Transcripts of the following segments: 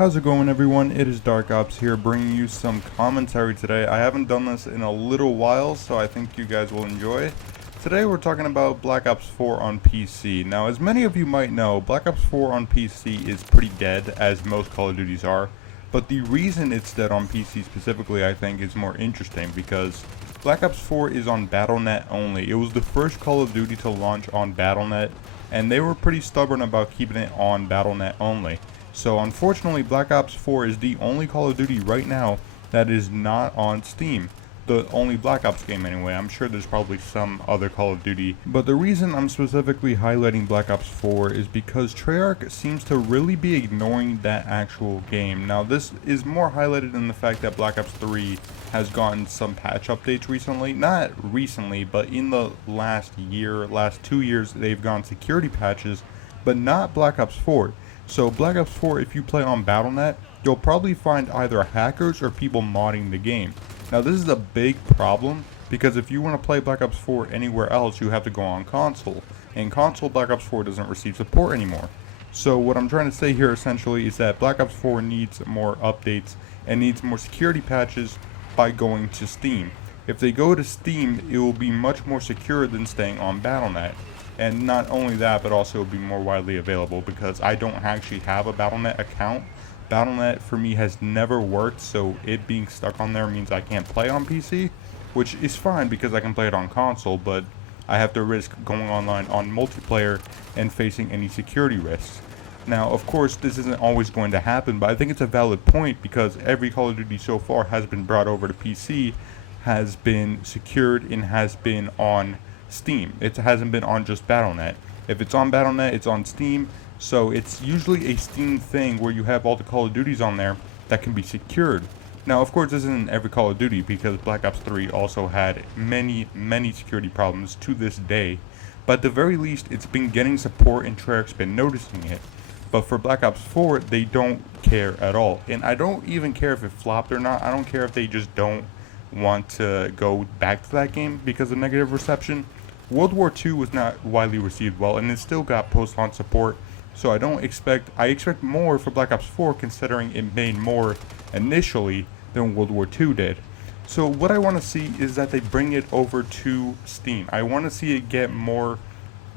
How's it going, everyone? It is Dark Ops here, bringing you some commentary today. I haven't done this in a little while, so I think you guys will enjoy. Today we're talking about Black Ops 4 on PC. Now, as many of you might know, Black Ops 4 on PC is pretty dead, as most Call of Duties are. But the reason it's dead on PC specifically, I think, is more interesting because Black Ops 4 is on Battle.net only. It was the first Call of Duty to launch on Battle.net, and they were pretty stubborn about keeping it on Battle.net only. So unfortunately, Black Ops 4 is the only Call of Duty right now that is not on Steam. The only Black Ops game anyway. I'm sure there's probably some other Call of Duty. But the reason I'm specifically highlighting Black Ops 4 is because Treyarch seems to really be ignoring that actual game. Now this is more highlighted in the fact that Black Ops 3 has gotten some patch updates recently. Not recently, but in the last 2 years, they've gotten security patches, but not Black Ops 4. So Black Ops 4, if you play on Battle.net, you'll probably find either hackers or people modding the game. Now this is a big problem because if you want to play Black Ops 4 anywhere else, you have to go on console. And console Black Ops 4 doesn't receive support anymore. So what I'm trying to say here essentially is that Black Ops 4 needs more updates and needs more security patches by going to Steam. If they go to Steam, it will be much more secure than staying on Battle.net. And not only that, but also be more widely available because I don't actually have a Battle.net account. Battle.net for me has never worked, so it being stuck on there means I can't play on PC, which is fine because I can play it on console, but I have to risk going online on multiplayer and facing any security risks. Now, of course, this isn't always going to happen, but I think it's a valid point because every Call of Duty so far has been brought over to PC, has been secured, and has been on Steam. It hasn't been on just Battle.net. If it's on Battle.net, it's on Steam, so it's usually a Steam thing where you have all the Call of Duties on there that can be secured. Now, of course, this isn't every Call of Duty because Black Ops 3 also had many security problems to this day, but at the very least, it's been getting support and Treyarch's been noticing it. But for Black Ops 4, they don't care at all, and I don't even care if it flopped or not. I don't care if they just don't want to go back to that game because of negative reception. World War II was not widely received well, and it still got post-launch support, so I expect more for Black Ops 4 considering it made more initially than World War II did. So what I want to see is that they bring it over to Steam. I want to see it get more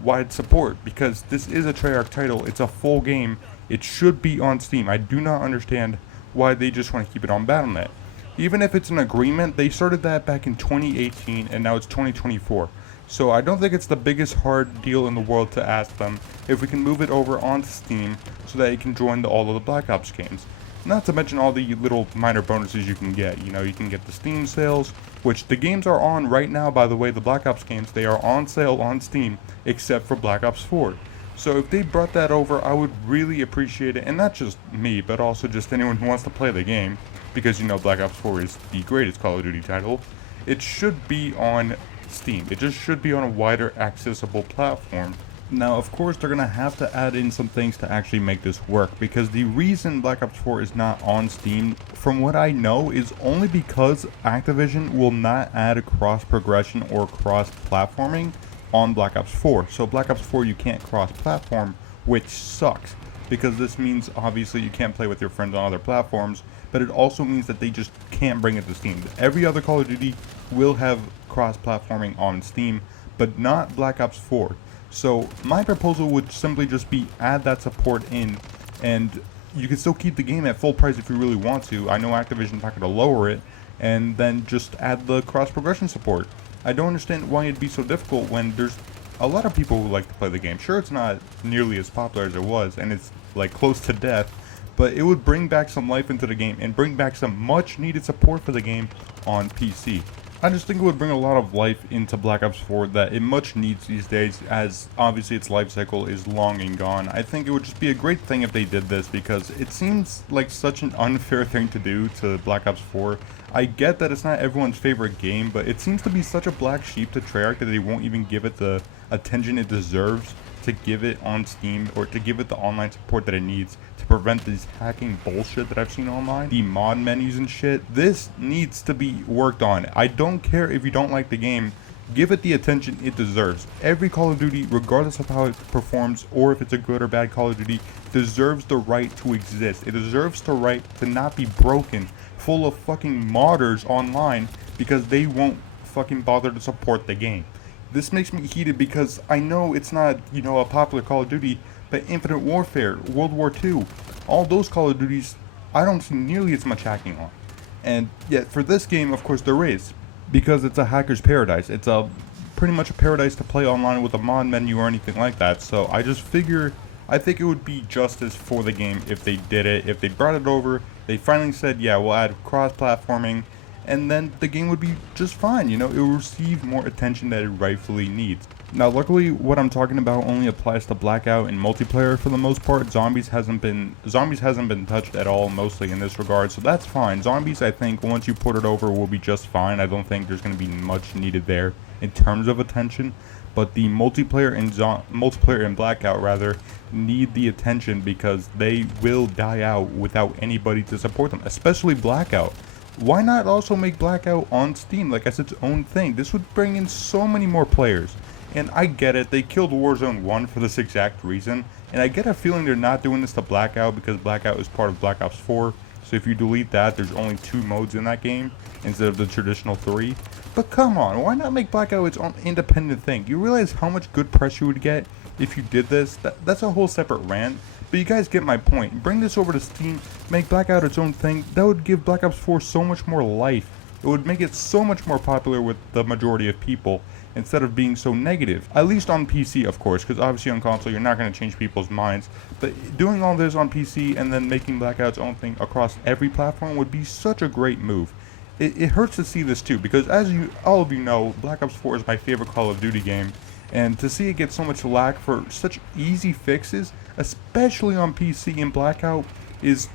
wide support because this is a Treyarch title. It's a full game. It should be on Steam. I do not understand why they just want to keep it on Battle.net. Even if it's an agreement, they started that back in 2018 and now it's 2024. So I don't think it's the biggest hard deal in the world to ask them if we can move it over onto Steam so that it can join all of the Black Ops games. Not to mention all the little minor bonuses you can get. You know, you can get the Steam sales, which the games are on right now, by the way, the Black Ops games, they are on sale on Steam, except for Black Ops 4. So if they brought that over, I would really appreciate it, and not just me, but also just anyone who wants to play the game, because you know Black Ops 4 is the greatest Call of Duty title. It should be on Steam. It just should be on a wider accessible platform. Now, of course, they're going to have to add in some things to actually make this work, because the reason Black Ops 4 is not on Steam, from what I know, is only because Activision will not add cross-progression or cross-platforming on Black Ops 4. So Black Ops 4 you can't cross-platform, which sucks, because this means obviously you can't play with your friends on other platforms, but it also means that they just can't bring it to Steam. Every other Call of Duty will have cross-platforming on Steam, but not Black Ops 4. So my proposal would simply just be add that support in, and you can still keep the game at full price if you really want to. I know Activision's not going to lower it, and then just add the cross-progression support. I don't understand why it'd be so difficult when there's a lot of people who like to play the game. Sure, it's not nearly as popular as it was, and it's like close to death, but it would bring back some life into the game and bring back some much needed support for the game on PC. I just think it would bring a lot of life into Black Ops 4 that it much needs these days, as obviously its life cycle is long and gone. I think it would just be a great thing if they did this, because it seems like such an unfair thing to do to Black Ops 4. I get that it's not everyone's favorite game, but it seems to be such a black sheep to Treyarch that they won't even give it the attention it deserves to give it on Steam, or to give it the online support that it needs to prevent this hacking bullshit that I've seen online, the mod menus and shit. This needs to be worked on. I don't care if you don't like the game, Give it the attention it deserves. Every Call of Duty, regardless of how it performs or if it's a good or bad Call of Duty, deserves the right to exist. It deserves the right to not be broken, full of fucking modders online because they won't fucking bother to support the game. This makes me heated because I know it's not, a popular Call of Duty, but Infinite Warfare, World War II, all those Call of Duties, I don't see nearly as much hacking on. And yet for this game, of course, there is, because it's a hacker's paradise. It's pretty much a paradise to play online with a mod menu or anything like that. So I think it would be justice for the game if they did it, if they brought it over, they finally said, yeah, we'll add cross-platforming, and then the game would be just fine. It will receive more attention that it rightfully needs. Now, luckily, what I'm talking about only applies to Blackout and multiplayer for the most part. Zombies hasn't been touched at all, mostly in this regard, so that's fine. Zombies, I think, once you put it over, will be just fine. I don't think there's going to be much needed there in terms of attention, but the multiplayer and Blackout rather need the attention because they will die out without anybody to support them, especially Blackout. Why not also make Blackout on Steam like as its own thing? This would bring in so many more players. And I get it, they killed Warzone 1 for this exact reason, and I get a feeling they're not doing this to Blackout because Blackout is part of Black Ops 4, so if you delete that, there's only 2 modes in that game instead of the traditional 3. But come on, why not make Blackout its own independent thing? You realize how much good press you would get if you did this? That's a whole separate rant, but you guys get my point. Bring this over to Steam, make Blackout its own thing. That would give Black Ops 4 so much more life. It would make it so much more popular with the majority of people instead of being so negative. At least on PC, of course, because obviously on console you're not going to change people's minds. But doing all this on PC and then making Blackout its own thing across every platform would be such a great move. It hurts to see this too, because as all of you know, Black Ops 4 is my favorite Call of Duty game, and to see it get so much lack for such easy fixes, especially on PC and Blackout, is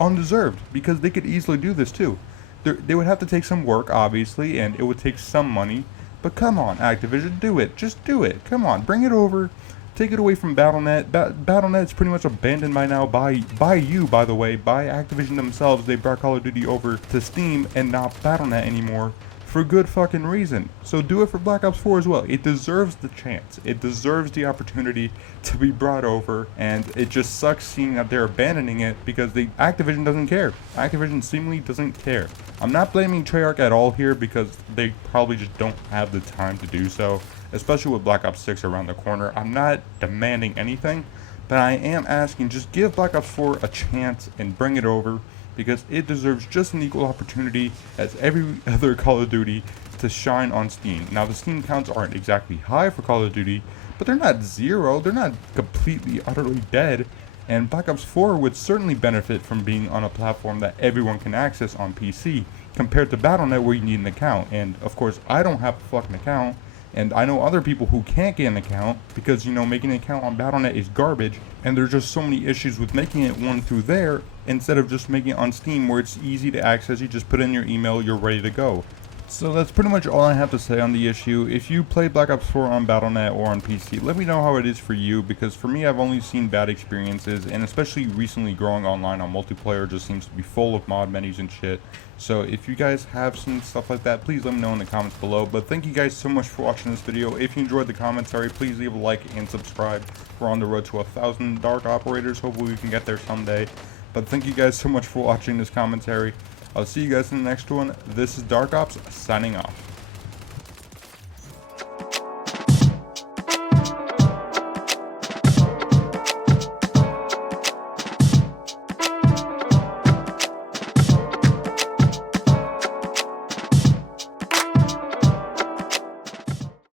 undeserved, because they could easily do this too. They would have to take some work, obviously, and it would take some money, but come on, Activision, do it. Just do it. Come on, bring it over. Take it away from Battle.net. Battle.net's pretty much abandoned by now by you, by the way, by Activision themselves. They brought Call of Duty over to Steam and not Battle.net anymore for good fucking reason. So do it for Black Ops 4 as well. It deserves the chance. It deserves the opportunity to be brought over, and it just sucks seeing that they're abandoning it because Activision doesn't care. Activision seemingly doesnt care. I'm not blaming Treyarch at all here because they probably just don't have the time to do so, especially with Black Ops 6 around the corner. I'm not demanding anything, but I am asking, just give Black Ops 4 a chance and bring it over, because it deserves just an equal opportunity as every other Call of Duty to shine on Steam. Now, the Steam counts aren't exactly high for Call of Duty, but they're not zero. They're not completely, utterly dead. And Black Ops 4 would certainly benefit from being on a platform that everyone can access on PC, compared to Battle.net where you need an account. And, of course, I don't have a fucking account. And I know other people who can't get an account because, making an account on Battle.net is garbage. And there's just so many issues with making it one through there instead of just making it on Steam where it's easy to access. You just put in your email, you're ready to go. So that's pretty much all I have to say on the issue. If you play Black Ops 4 on Battle.net or on PC, let me know how it is for you, because for me, I've only seen bad experiences, and especially recently growing online on multiplayer just seems to be full of mod menus and shit. So if you guys have seen stuff like that, please let me know in the comments below. But thank you guys so much for watching this video. If you enjoyed the commentary, please leave a like and subscribe. We're on the road to 1,000 Dark Operators. Hopefully we can get there someday. But thank you guys so much for watching this commentary. I'll see you guys in the next one. This is Dark Ops, signing off.